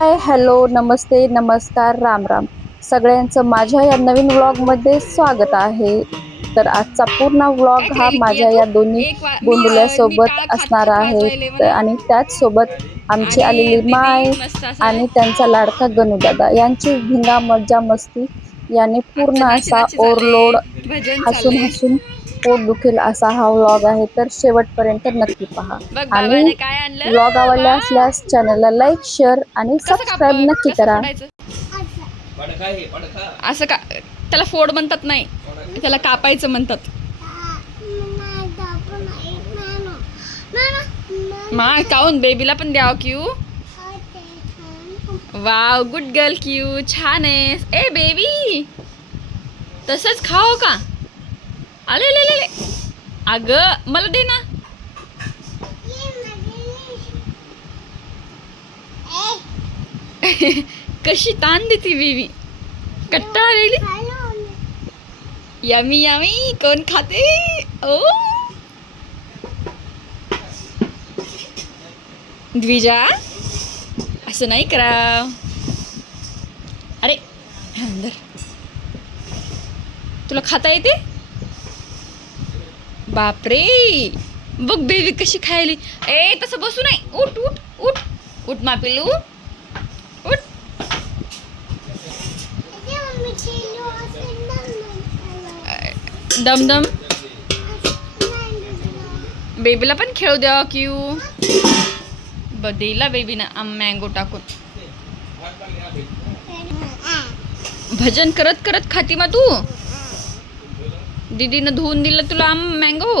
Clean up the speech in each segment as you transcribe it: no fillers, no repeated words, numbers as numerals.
हाय, hello, नमस्ते, नमस्कार, राम राम. सगळ्यांचं माझ्या या नवीन व्लॉगमध्ये स्वागत आहे. तर आजचा पूर्ण व्लॉग हा माझ्या या दोन्ही गोंडुल्यासोबत असणार आहे आणि त्याचसोबत आमची आलेली माय आणि त्यांचा लाडका गणूदादा यांची धिंगा मज्जा मस्ती याने पूर्ण असा ओव्हरलोड हसून हसून पोट दुखेल असा हा व्लॉग आहे. तर शेवटपर्यंत नक्की पहा आणि व्लॉग आवडला असल्यास चॅनलला लाईक, शेअर आणि सबस्क्राईब नक्की करा. असं का त्याला फोड म्हणतात, नाही त्याला कापायचं म्हणतात. मा काऊन बेबीला पण द्याव Q. Wow, good girl Q, छान आहे. ए बेबी तसंच खाओ का. अले ले ले अगं मला दे ना. कशी ताण देती बेबी, कट्टाळा वेगळी. यमी यमी, कोण खाते. ओ द्विजा असं नाही करा. अरे अंदर, तुला खाता येते. बापरे, बघ बेबी कशी खायली. ए तसं बसू नाही. उठ उठ उठ उठ मा पिल्लू, उठ. दमदम बेबीला पण खेळू द्या क्यू. दिला बेबीना मँगो टाकून. भजन करत करत खाती मा तू. दीदीनं धुवून दिलं तुला मँगो.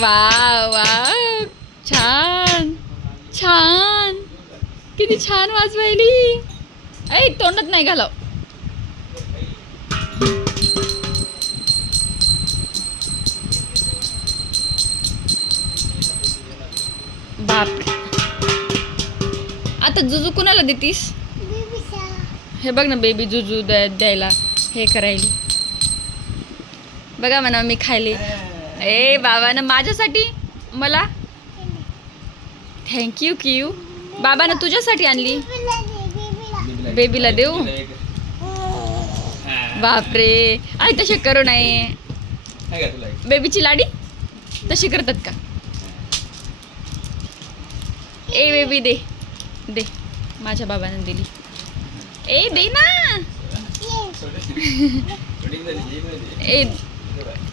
वाव वाव, छान छान, किती छान वाजवायली. ऐ तोंडात नाही घालाव. बाप, आता जुजू कुणाला देतीस. हे बघ ना बेबी जुजू द्यायला हे करायली. बघा म्हणा मी खायले. ए बाबानं माझ्यासाठी मला थँक्यू क्यू. बाबानं तुझ्यासाठी आणली. बेबीला देऊ. बापरे, आई तसे करू नये. बेबीची लाडी तशी करतात का. ए बेबी दे दे, माझ्या बाबानं दिली. ए दे ना. ए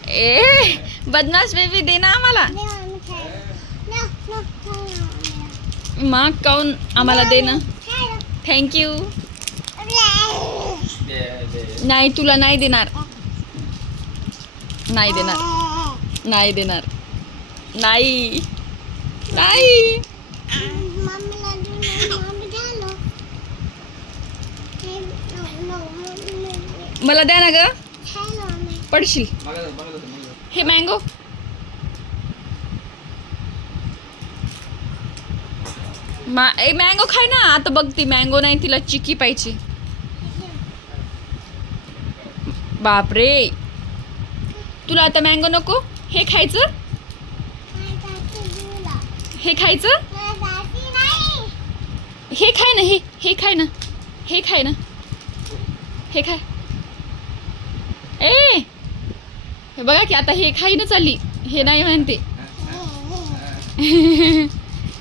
ए बदमाश बेबी दे ना आम्हाला. मग काऊन आम्हाला दे ना. थँक्यू. नाही तुला नाही देणार, नाही देणार, नाही देणार, नाही नाही. मला द्या ना ग, पडशील. हे मँगो ए मँगो खाय ना. आता बघ ती मँगो नाही, तिला चिकी पाहिजे. बापरे, तुला आता मँगो नको. हे खायचं, हे खायचं. हे खाय ना, हे खाय ना, हे खाय ना, हे खाय. ए हे बघा की आता हे खाई ना चालली. हे नाही म्हणते.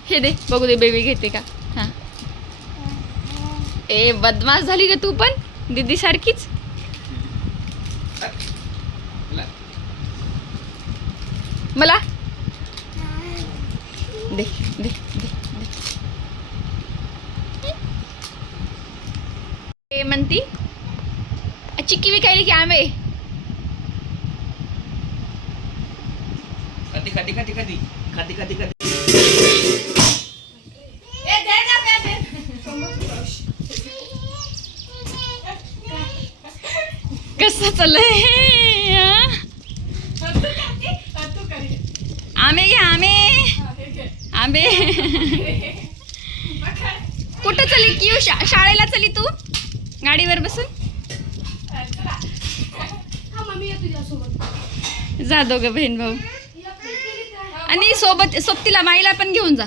हे दे बघू दे बेबी घेते का. हां, ए बदमाश झाली का तू पण दीदी सारखीच. मला दे दे दे दे. ए म्हणती चिक्की विकायली की आंबे. खाती खाती खाती खाती खाती खाती खाती. कसं चाललंय. आंबे घ्या, आंबे आंबे. कुठं चली की शाळेला चली तू गाडीवर बसून. जा दोघं बहीण भाऊ. आणि सोबतीला माईला पण घेऊन जा.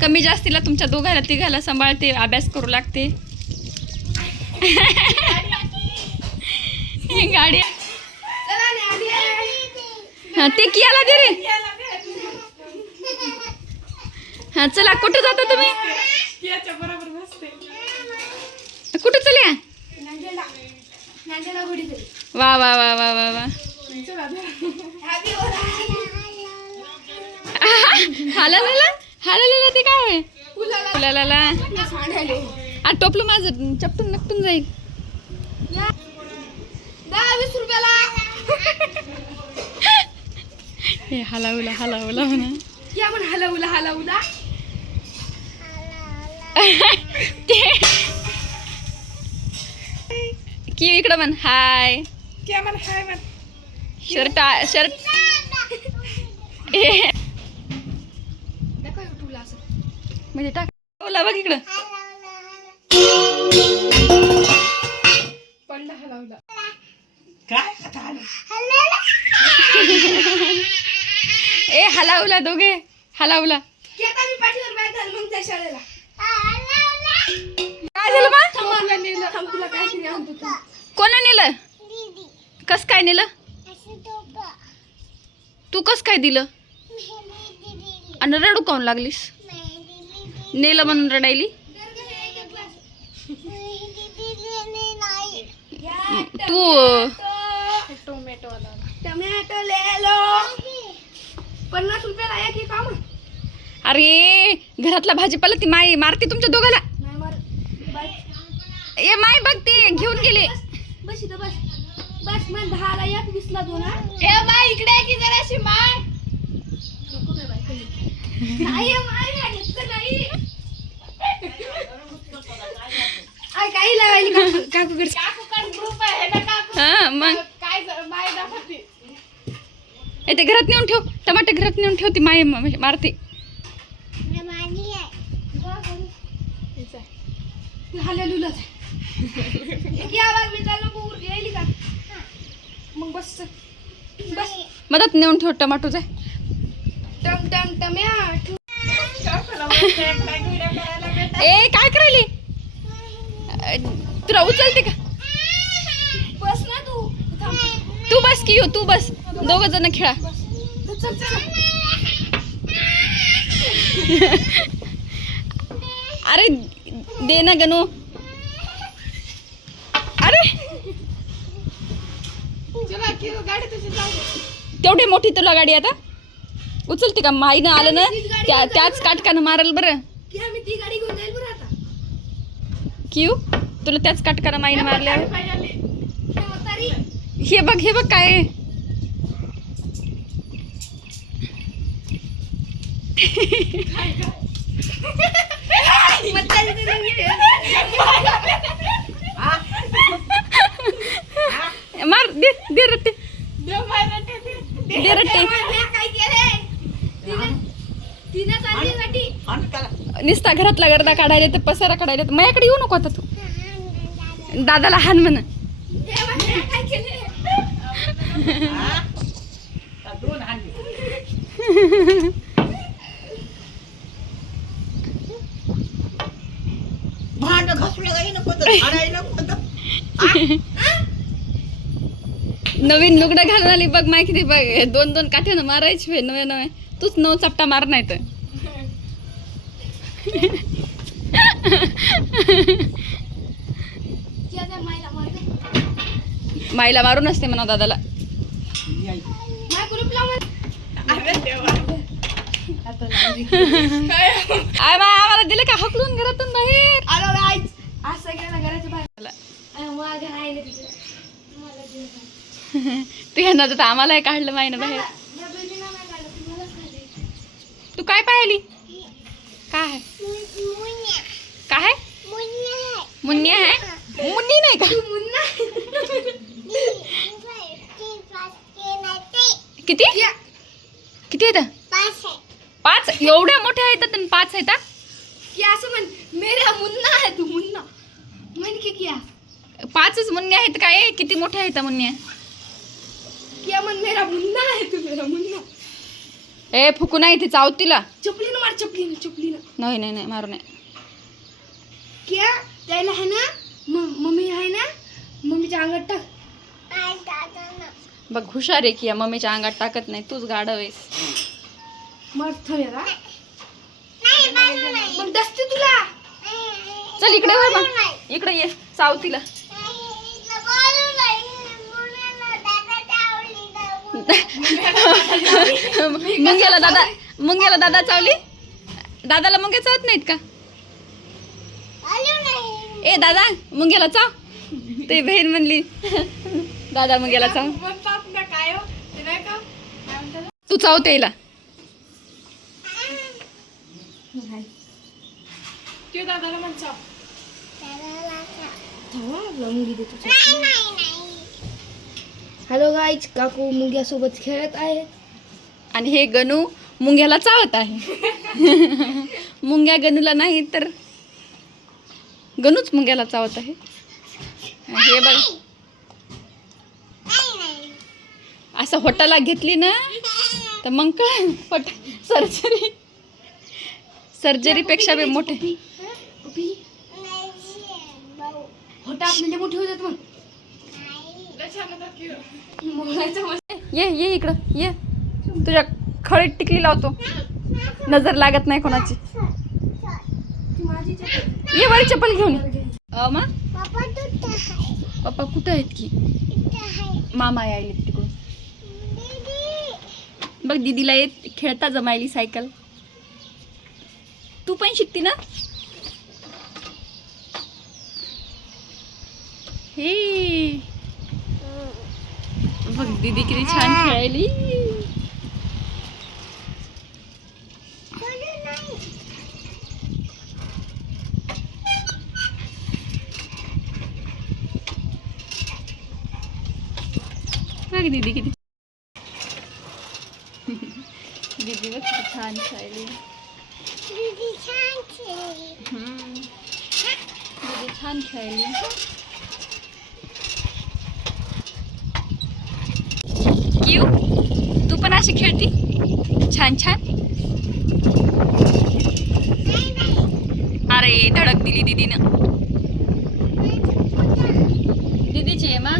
कमी जास्तीला तुमच्या दोघाला तिघाला सांभाळते, अभ्यास करू लागते. गाडी हा ते कियाला दे रे. हा चला, कुठं जाता तुम्ही? कुठं चल्या? वा वा वा वा वा वा. हालाला ते काय आहे? फुलाला टोपलं माझं चपटून नकटून जाईल. 10-20 रुपयाला. हे हलावला म्हणा. या म्हण हलवला. की इकडं म्हण हाय. शर्ट म्हणजे टाक बोला बघ इकडं. पंडा हलवला. काय आता आलं? ए हलावला दोघे हलावला. की आता मी पाठीवर बॅग घाल मग त्या शाळेला. काय झालं बा? थांब तुला काहीतरी आणतो तू. कोणा नेलं? कस काय नेलं? तू कस काय दिलं? आणि रडू काऊन लागलीस? नेलं म्हणून रडायली? तू टोमॅटो ले लो. 50 रुपयाला एक ही काम. अरे घरातला भाजीपाला ती माई मारते तुमच्या दोघाला. नाही मार. ए माई बघ ते घेऊन गेले. बस इथं बस. बस मग 10ला 1, 20ला 2. ए बाई इकडे की जराशी मार. नको बाई कधी. नाही मार घेतलं नाही. आय काही लावायली काकूकडे. ग्रुप आहे ना काकू. हा मग काय बाय दाखवते. ए ते घरात नेऊन ठेव. टमाटे घरात नेऊन ठेव. ती माई मारते. हललुलाच. एक या बाग मी चाललो पूर येईल का? मग बस बस. मदत नेऊन ठेव टमाटोचे. टम टम टम्या. ए काय करायली? तुला उचलते का? बस ना तू. थांब. तू बस की तू बस. दोघ जण खेळा. चल चल. अरे दे ना गणू. अरे चला की गाडी तुझी जाऊ. तेवढी मोठी तुला गाडी आता उचलते का? माईनं आलं ना त्याच काटकानं मारल बरं. की आम्ही ती गाडी घेऊन जाईल बरं आता. क्यू तुला त्याच काटकानं माईनं मारल्यावर. तरी हे बघ काय आहे? मार दे रट्टे. दे रट्टे. काय केले? तिने चालली गाडी. आणि त्याला निस्ता घरातला गर्दा काढायला तर पसारा काढायला तर माझ्याकडे येऊ नको आता तू. दादाला हान म्हण. काय केले? दोन हांडी. भांड घासलं काही नको तर झाडायला नको तर. नवीन लुगडं घालून आली बघ माय किती बघ. 2-2 काठ्यानं मारायची नवे तूच 9 चपटा मार नाही तर. माईला मारून असते म्हणा दादाला. माय ग्रुप लावून. आम्हाला दिलं का हकलून घरातून बाहेर. आलो राईट. असं गेला घराच्या बाहेर. मग घर आहे तिथे. मला दिलं. तू यांना तर आम्हालाही काढलं माईनं बाहेर. या बहिणीला नाही काढलं, तुम्हालाच काढले. तू काय पाहिली? काय काय मुन्नी आहे? मुन्नी नाही का? किती किती आहेत? 5. एवढ्या मोठ्या आहेत आणि 5 आहेत. की असं म्हण मेरा मुन्ना आहे तू मुन्ना म्हण की क्या. 5च मुन्नी आहेत काय? किती मोठ्या आहेत मुन्नी? किया मन मेरा मुन्ना है तू मेरा मुन्ना. ए फुकू नाही ते चावतीला. चपलीनं मार चपलीनं. नाही नाही नाही मारू नाही. किया त्याला आहे ना मम्मी आहे ना मम्मीच्या अंगात टाक. बघ हुशार आहे की या मम्मीच्या अंगात टाकत नाही तूच गाढव आहेस. मस्त याला मग दसते तुला. चल इकडे वळ मग. इकडे ये चावतीला. मुंग्याला दादा चावली. दादाला मुंग्या चावत नाहीत का? ए दादा मुंग्याला चाव. ते बहीण म्हणली दादा मुंग्याला चाव. काय हो ते नाही का तू चावते हिला. ते दादाला म्हणचा हॅलो गाईज काकू मुंग्या सोबत खेळत आहे आणि हे गणू मुंग्याला चावत आहे. मुंग्या गणूला नाही तर गणूच मुंग्याला चावत आहे. हे बघ असं होटाला घेतली ना तर मग काय सर्जरी पेक्षा बी मोठे. होता आपल्याला मोठी होतात मग ये ये इकडं ये. तुझ्या खळीत टिकली लावतो. नजर लागत नाही कोणाची. ये वरी चप्पल घेऊन ये. पप्पा कुठं आहेत की? मामा यायले तिकडून. बघ दीदीला येत खेळता जमायली सायकल. तू पण शिकती ना? हे बघ दीदी किती छान खेळायली. बघ दीदी किती दीदी बघ किती छान खेळायली. दीदी छान खेळायली. क्यू तू पण अशी खेळती छान छान. अरे धडक दिली दीदीनं. दीदीची आहे मा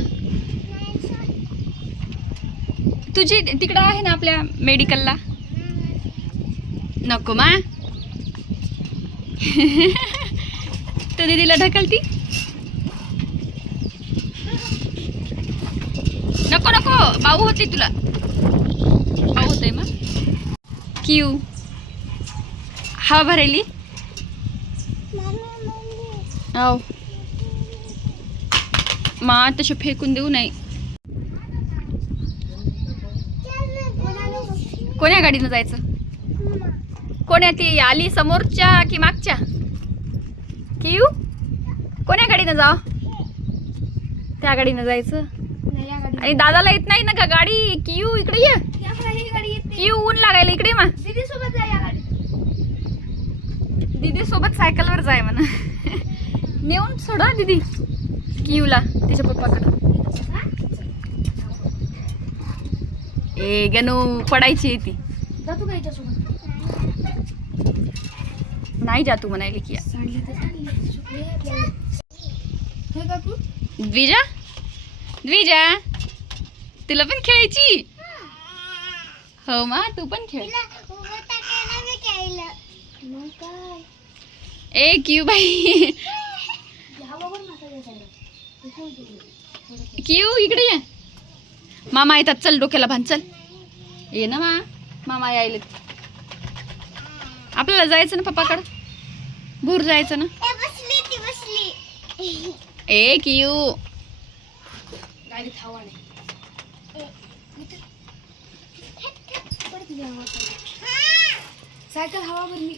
तुझी तिकडं आहे ना आपल्या मेडिकलला. नको मा तर दीदीला ढकलती. नको नको भाऊ होते तुला. भाऊ होते मग क्यू हवा भरायली. हो मा तशी फेकून देऊ नाही. कोण्या गाडीनं जायचं? कोण्या ती आली समोरच्या की मागच्या? क्यू कोण्या गाडीनं जाव? त्या गाडीनं जायचं. आणि दादाला येत नाही ना का गाडी? क्यू इकडे ये. क्यू ऊन लागायला इकडे मा. दीदी सोबत जा या गाडी. दीदी सोबत सायकलवर जाय म्हणा. नेऊन सोडा दीदी क्यूला तिच्या पप्पाकडं. ए गणू पडायची ती. जातो का याच्यासोबत? नाही जातू म्हणायली की. हे काकू द्विजा द्विजा तुला पण खेळायची? हो मा तू पण खेळ. ए क्यू बाई क्यू इकडे ये. मामा येतात चल डोक्याला बांध चल. ये ना मामा यायले. आपल्याला जायचं ना पप्पाकडं. भूर जायचं ना. ए क्यू गाडीत हवा नाही. सायकल हवा भरली.